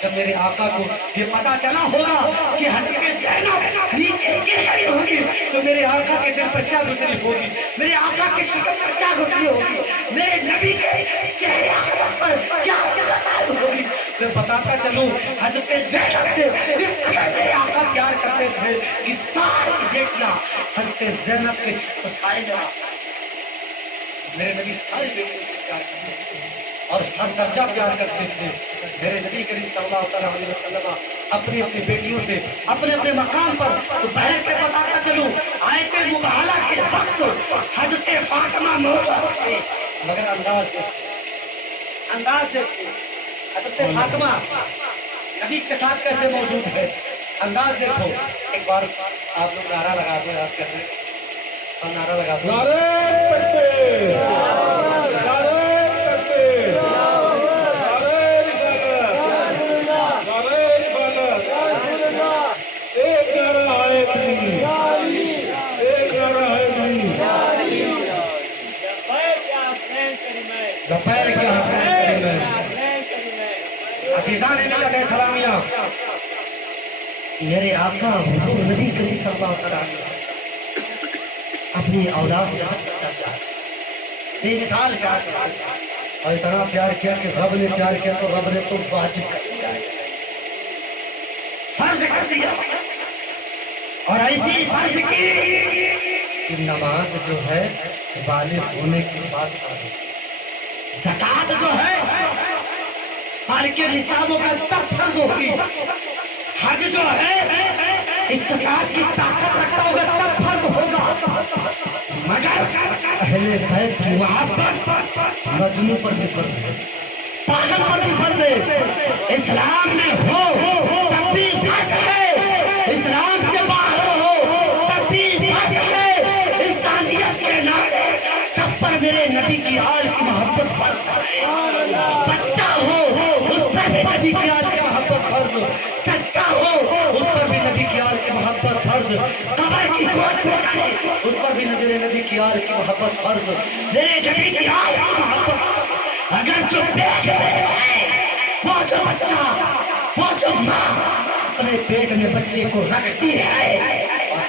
جب میرے آقا کو یہ پتا چلا ہوگا کہ حضرت زینب نیچے گر گئی ہوگی، تو میرے آقا کے دل پر کیا گزری ہوگی، میرے آقا کے شکل پر کیا گزری ہوگی، میرے نبی کے چہرے اقدس پر کیا ہوگی۔ میں بتاتا چلوں حضرت زینب سے اس قدر میرے آقا پیار کرتے تھے کہ ساری بیٹیاں حضرت زینب کے چھت سائے میں میرے نبی ساری بیٹیوں سے پیار کرتے تھے اور ہر درجہ پیار کرتے تھے۔ میرے نبی کریم صلی اللہ علیہ وسلم اپنی اپنی بیٹیوں سے اپنے اپنے مقام پر تو بہر کے بتاتا چلوں آیت مباہلہ کے وقت حضرت فاطمہ موجود تھے، مگر انداز دیکھو حضرت فاطمہ نبی کے ساتھ کیسے موجود ہے، انداز دیکھو۔ ایک بار آپ لوگ نعرہ لگا دو، آپ کہتے ہیں اور نعرہ لگا دو عزیزان ملت اسلامیہ، میرے آقا حضور نبی کریم صلی اللہ علیہ وسلم اپنی اولاد سے حد چل جائے، بے مثال پیار کرتے اور اتنا پیار کیا کہ رب نے پیار کیا تو رب نے تو واجب کر دیا، فرض کر دیا، اور ایسی فرض کی کہ نماز جو ہے بالغ ہونے کے بعد فرض ہوتی ہے، زکوٰۃ جو ہے ہر کے نصابوں کا تب فرض ہوگی، حج جو ہے استطاعت کی طاقت رکھتا ہوگا تب فرض ہوگا، مگر اہل بیت کی محبت مجنون پر بھی فرض ہے، پاگل پر بھی فرض ہے، اسلام میں ہو تب بھی فرض ہے، اسلام کے باہر ہو تب بھی فرض ہے، انسانیت کے ناطے سب پر میرے نبی کی آل کی محبت فرض ہے، بچہ ہو اس پر بھی نبی کی آل کی محبت فرض، چچا ہو اس پر بھی نبی کی آل کی محبت فرض، قبر کی گود میں جائے اس پر بھی میرے نبی کی آل کی محبت فرض، میرے نبی کی آل کی محبت فرض۔ اگر جو پیٹ میں ہے وہ جو بچہ وہ جو ماں اپنے پیٹ میں بچے کو رکھتی ہے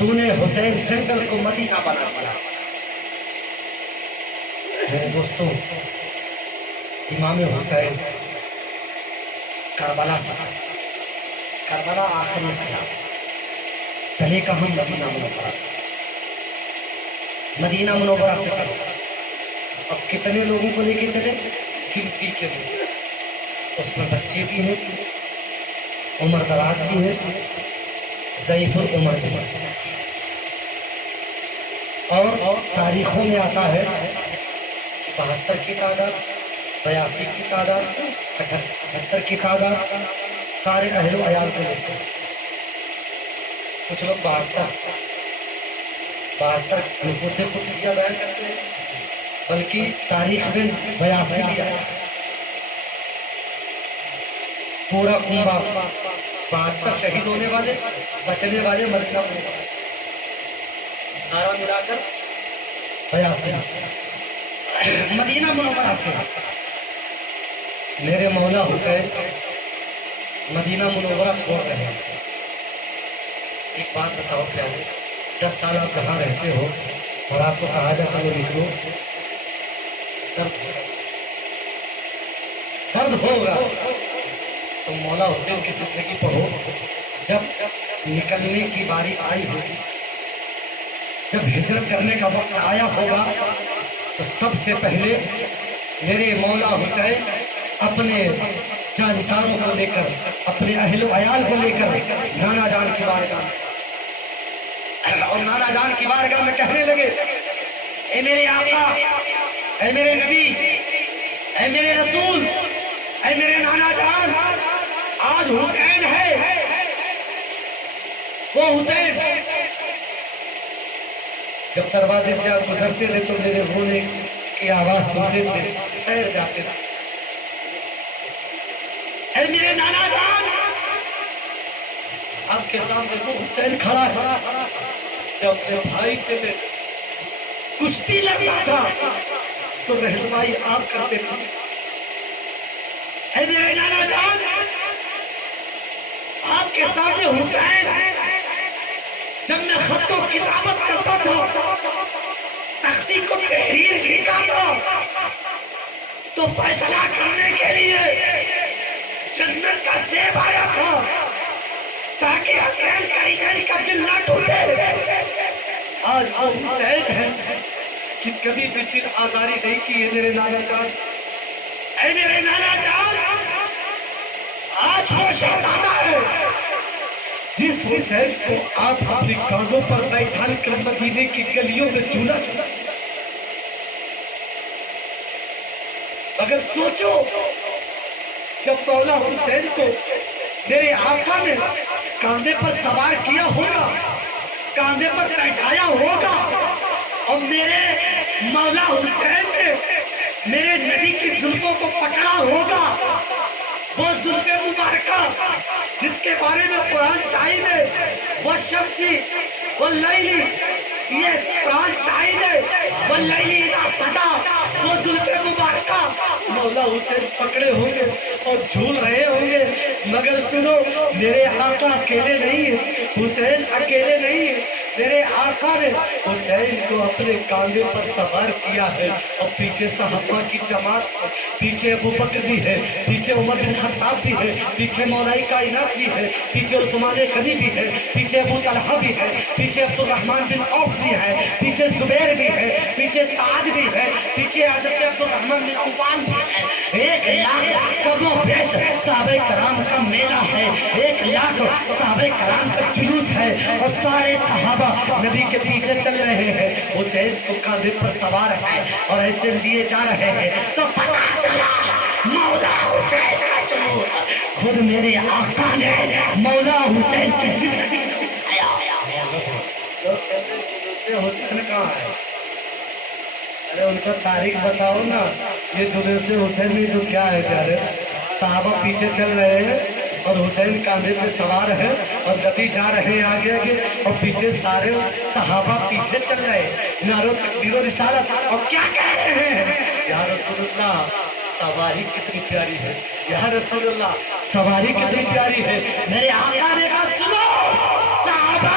تو نے حسین جنگل کو مدینہ بنا دیا۔ میرے دوستوں، امام حسین کربلا سے چلے، کربلا آخری انقلاب، چلے کہاں؟ مدینہ منورہ سے، مدینہ منورہ سے چلے۔ اب کتنے لوگوں کو لے کے چلے؟ گنتی کے لوگ، اس میں بچے بھی ہیں، عمر دراز بھی ہے، ضعیف العمر بھی ہے۔ اور تاریخوں میں آتا ہے کہ 72 کی تعداد، 82 کی تعداد، 78 کی تعداد، سارے اہل و عیال کو لیتے ہیں۔ کچھ لوگ 72 نفوس قدسیہ بیان کرتے ہیں، بلکہ تاریخ میں 82 بھی آیا۔ پورا کنبہ 72 شہید ہونے والے، بچنے والے، مدینہ منورہ، سارا ملا کر 82۔ مدینہ منورہ سے میرے مولا حسین مدینہ منورہ چھوڑ رہے ہیں۔ ایک بات بتاؤ پیارے، 10 سال آپ جہاں رہتے ہو اور آپ کو کہا جا چلو نکلو، درد ہوگا۔ تو مولا حسین کی زندگی پڑھو، جب نکلنے کی باری آئی ہوگی، جب ہجرت کرنے کا وقت آیا ہوگا، تو سب سے پہلے میرے مولا حسین اپنے جانشانوں کو لے کر، اپنے اہل و عیال کو لے کر نانا جان کی بارگاہ، اور نانا جان کی بارگاہ میں کہنے لگے، اے میرے آقا، اے میرے نبی، اے میرے رسول، اے میرے نانا جان، آج حسین ہے، وہ حسین۔ جب دروازے سے آپ گزرتے تھے تو میرے رونے کی آواز سنتے تھے، ٹھہر جاتے تھے۔ اے میرے نانا جان، آپ کے سامنے وہ حسین کھڑا ہے جو اپنے بھائی سے میں کشتی لڑتا تھا تو رہنمائی آپ کرتے تھے۔ اے میرے نانا جان، آپ کے سامنے حسین جب میں خط و کتابت کرتا تھا، تختی کو تحریر لکھا تھا، تو فیصلہ کرنے کے لیے جنت کا سیب آیا تھا تاکہ حسین کرینین کا دل نہ ٹوٹے۔ آج وہ حسین ہے کہ کبھی بھی دل آزاری نہیں کی ہے میرے نانا جان۔ اے میرے نانا جان، آج وہ شہزادہ ہے جس حسین کو آپ اپنی کاندھوں پر بیٹھا کر مدینے کی گلیوں میں جھولا جھولا۔ اگر سوچو، جب مولا حسین کو میرے آقا نے کاندھے پر سوار کیا ہوگا، کاندھے پر بیٹھایا ہوگا، اور میرے مولا حسین نے میرے نبی کی زلفوں کو پکڑا ہوگا، وہ زلف مبارکہ جس کے بارے میں قرآن شاہد ہے، والشمسی واللیلی، یہ قرآن شاہد ہے، واللیلی اذا سجا، وہ زلف مبارکہ مولا حسین پکڑے ہوں گے اور جھول رہے ہوں گے۔ مگر سنو، میرے آقا اکیلے نہیں ہیں، حسین اکیلے نہیں ہیں، میرے آقا نے حسین کو اپنے کاندھے پر سوار کیا ہے، اور پیچھے صحابہ کی جماعت، پیچھے ابو بکر بھی ہے، پیچھے عمر بن خطاب بھی ہے، پیچھے مولائی کائنات بھی ہے، پیچھے عثمان غنی بھی ہے، پیچھے ابو طلحہ بھی ہے، پیچھے عبد الرحمن بن عوف بھی ہے، پیچھے زبیر بھی ہے، پیچھے سعد بھی ہے، پیچھے حضرت عبد الرحمن بن عوف بھی ہے۔ 1,00,000 کم و بیش صحابہ کرام کا میلہ ہے، 1,00,000 صحابہ کرام کا جلوس ہے، اور سارے صحابہ نبی کے پیچھے چل رہے ہیں، حسین کو کاندھے پر سوار ہے اور ایسے لیے جا رہے ہیں۔ تو پتہ چلا مولا حسین کا جلوس خود میرے آقا نے مولا حسین کی زندگی میں اٹھایا۔ لوگ کہتے ہیں جلوس حسین کہاں ہے؟ ارے ان کا تاریخ بتاؤ نا، یہ جلوس حسین میں تو کیا ہے پیارے؟ صحابہ پیچھے چل رہے ہیں اور حسین کاندھے پہ سوار ہے، اور نبی جا رہے ہیں آگے آگے، اور پیچھے سارے صحابہ پیچھے چل رہے ہیں، نعرہ تکبیر و رسالت، اور کیا کہہ رہے ہیں؟ یا رسول اللہ سواری کتنی پیاری ہے، یا رسول اللہ سواری کتنی پیاری ہے۔ میرے آقا نے کہا سنو صحابہ،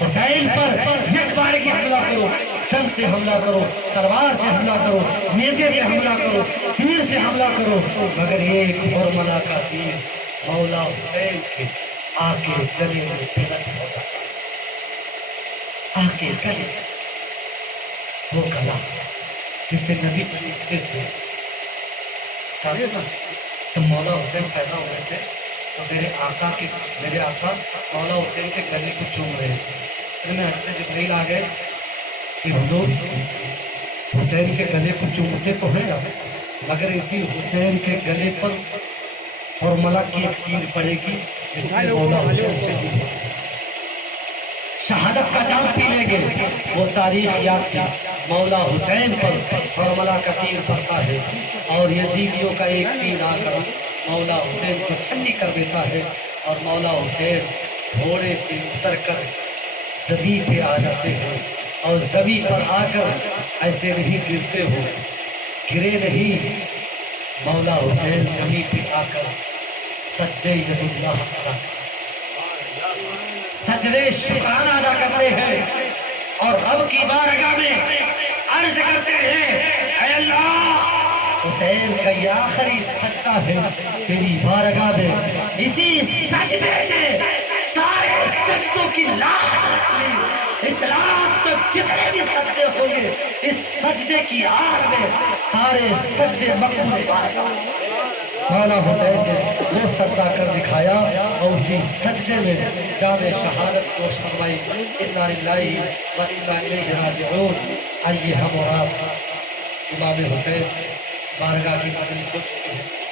حسین پر یک بار کی حملہ کرو، جنگ سے حملہ کرو، تلوار سے حملہ کرو، نیزے سے حملہ کرو، تیر سے حملہ کرو، مگر ایک حرملہ کا تیر مولا حسین کے آ کے گلے میں پیوست ہو جاتا، آ کے گلے وہ گلا جسے نبی چومتے تھے. جب مولا حسین پیدا ہوئے تھے تو میرے آقا مولا حسین کے گلے کو چوم رہے تھے. پھر میں حضرت جبرائیل آ گئے کہ حضور حسین کے گلے کو چومتے تو ہیں مگر اسی حسین کے گلے پر حرملہ کی ایک تیر پڑے گی جس سے مولا حسین شہید ہو. شہادت کا جام پی لیں گے. وہ تاریخ یاد تھی، مولا حسین پر حرملہ کا تیر پڑتا ہے اور یزیدیوں کا ایک تیر آ کر مولا حسین کو چھنی کر دیتا ہے اور مولا حسین گھوڑے سے اتر کر زمین پہ آ جاتے ہیں اور زمین پر آ کر ایسے نہیں گرتے ہو، گرے نہیں، مولا حسین زمین پہ آ کر سجدے ید اللہ ادا سجدے شکرانہ ادا کرتے ہیں اور رب کی بارگاہ میں عرض کرتے ہیں اے اللہ حسین کا یہ آخری سجدہ ہے تیری بارگاہ میں. اسی سجدے میں سارے سجدوں کی لاحق رکھ لی. اسلام تک جتنے بھی سجدے ہوں گے اس سجدے کی آڑ میں سارے سجدے مقبول بارگاہ. مولا حسین نے وہ سجدہ کر دکھایا اور اسی سجدے میں جام شہادت نوش فرمائی. انا للہ و انا الیہ راجعون. آئیے ہم اور آپ امام حسین بارگاہ کی مجلس ہو چکے ہیں.